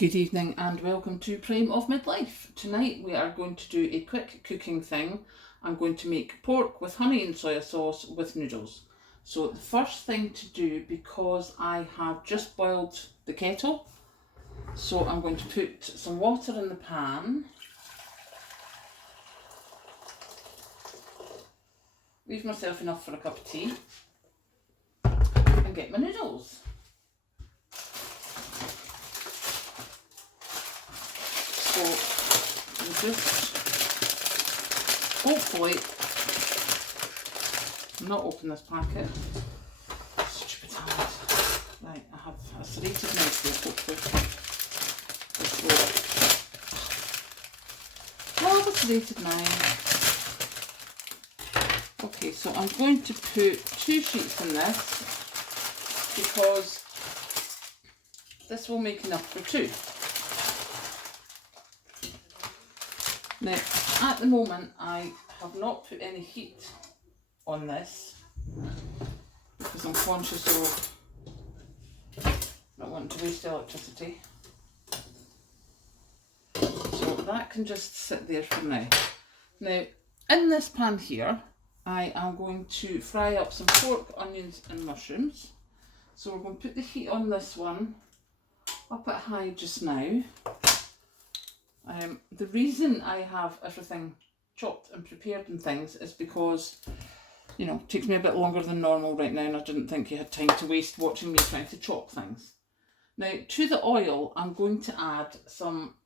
Good evening and welcome to Prime of Midlife. Tonight we are going to do a quick cooking thing. I'm going to make pork with honey and soy sauce with noodles. So the first thing to do, because I have just boiled the kettle, so I'm going to put some water in the pan. Leave myself enough for a cup of tea and get my noodles. So we'll just hopefully not open this packet. Stupid hand. Right, I have a serrated knife here, hopefully. I have a serrated knife. Okay, so I'm going to put 2 sheets in this because this will make enough for 2. Now, at the moment, I have not put any heat on this because I'm conscious of not wanting to waste electricity. So that can just sit there for now. Now, in this pan here, I am going to fry up some pork, onions and mushrooms. So we're going to put the heat on this one up at high just now. The reason I have everything chopped and prepared and things is because, you know, it takes me a bit longer than normal right now and I didn't think you had time to waste watching me trying to chop things. Now, to the oil, I'm going to add some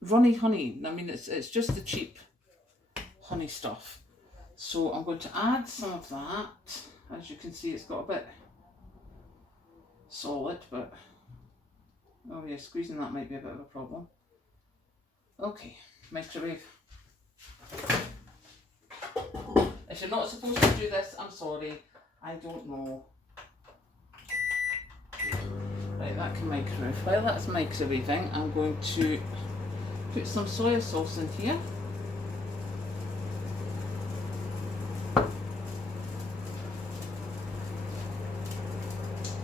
runny honey. I mean, it's just the cheap honey stuff. So I'm going to add some of that. As you can see, it's got a bit solid, but oh yeah, squeezing that might be a bit of a problem. Okay, microwave. If you're not supposed to do this, I'm sorry. I don't know. Right, that can microwave. While that's microwaving, I'm going to put some soy sauce in here.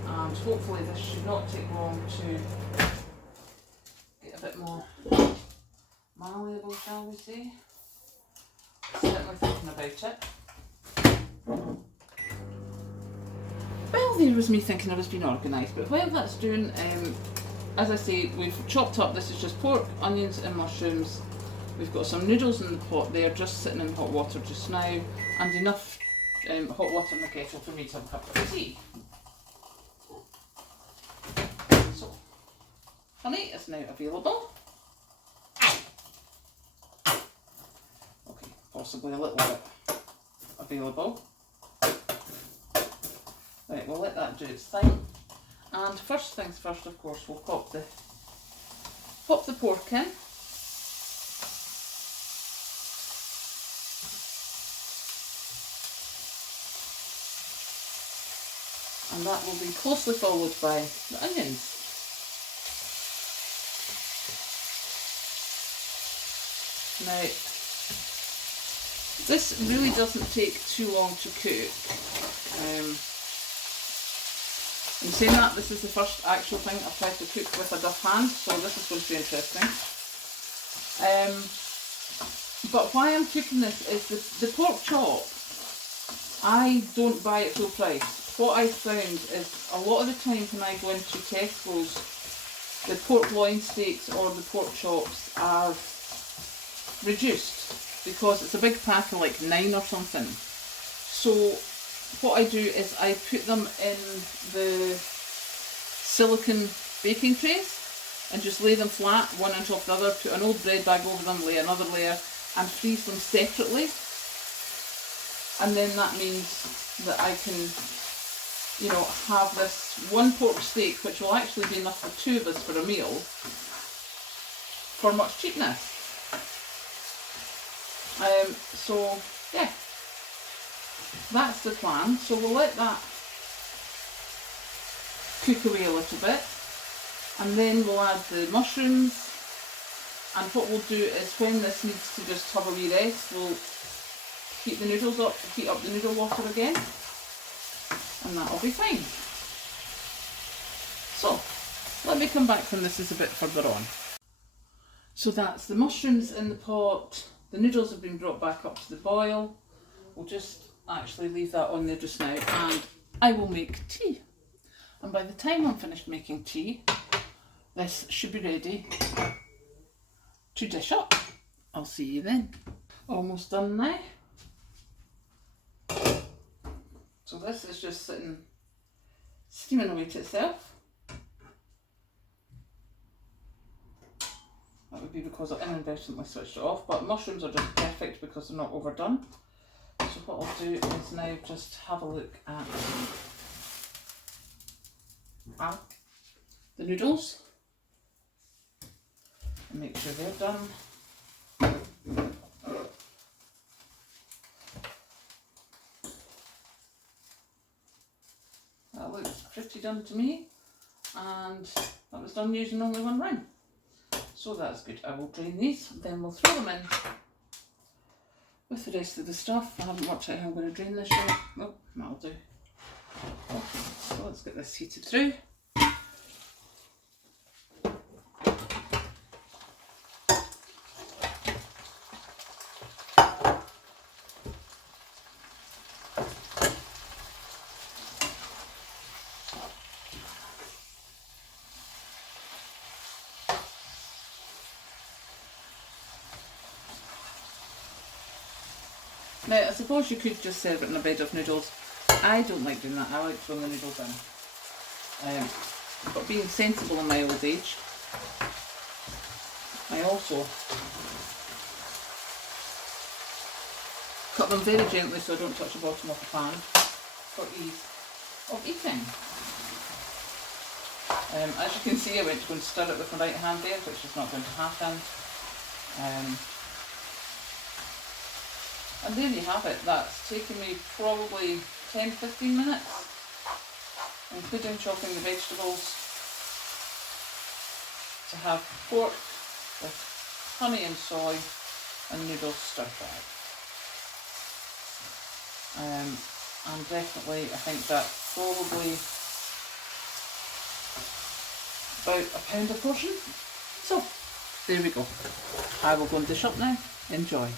And hopefully this should not take long to get a bit more malleable, shall we say. Certainly thinking about it. Well, there was me thinking I was being organised, but while that's doing, as I say, we've chopped up, this is just pork, onions and mushrooms. We've got some noodles in the pot there, just sitting in hot water just now, and enough hot water in the kettle for me to have a cup of tea. So, honey is now available. Possibly a little bit available. Right, we'll let that do its thing. And first things first, of course, we'll pop the pork in. And that will be closely followed by the onions. Now, this really doesn't take too long to cook. In saying that, this is the first actual thing I've tried to cook with a duff hand, so this is going to be interesting. But why I'm cooking this is the pork chop, I don't buy it full price. What I found is a lot of the time when I go into Tesco's, the pork loin steaks or the pork chops are reduced, because it's a big pack of like 9 or something. So what I do is I put them in the silicone baking trays and just lay them flat, one on top of the other, put an old bread bag over them, lay another layer and freeze them separately. And then that means that I can, you know, have this one pork steak, which will actually be enough for 2 of us for a meal, for much cheapness. So yeah, that's the plan. So we'll let that cook away a little bit, and then we'll add the mushrooms. And what we'll do is, when this needs to just have a wee rest, we'll heat the noodles up, heat up the noodle water again, and that'll be fine. So Let me come back when this is a bit further on. So that's the mushrooms in the pot. The noodles have been brought back up to the boil. We'll just actually leave that on there just now and I will make tea. And by the time I'm finished making tea, this should be ready to dish up. I'll see you then. Almost done now. So this is just sitting, steaming away to itself. That would be because I inadvertently switched it off, but mushrooms are just perfect because they're not overdone. So what I'll do is now just have a look at the noodles and make sure they're done. That looks pretty done to me, and that was done using only one ring. So that's good. I will drain these, then we'll throw them in with the rest of the stuff. I haven't worked out how I'm going to drain this yet. Nope, that'll do. Okay, so let's get this heated through. Now, I suppose you could just serve it in a bed of noodles. I don't like doing that. I like throwing the noodles in. But being sensible in my old age, I also cut them very gently so I don't touch the bottom of the pan for ease of eating. As you can see, I went to go and stir it with my right hand there, which is not going to happen. And there you have it. That's taken me probably 10-15 minutes, including chopping the vegetables, to have pork with honey and soy and noodles stir fried. And definitely, I think that's probably about £1 a portion. So there we go. I will go and dish up now. Enjoy.